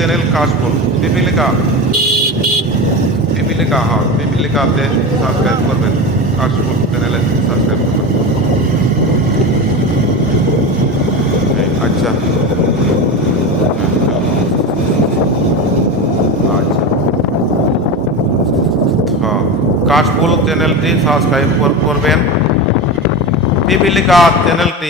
চ্যানেল কাশফুল পিপিলিকা পিপিলিকা, হ্যাঁ পিপিলিকাতে সাবস্ক্রাইব করবেন, কাশফুল চ্যানেলে সাবস্ক্রাইব করবেন। আচ্ছা আচ্ছা, হ্যাঁ কাশফুল চ্যানেলটি সাবস্ক্রাইব করবেন, পিপিলিকা চ্যানেলটি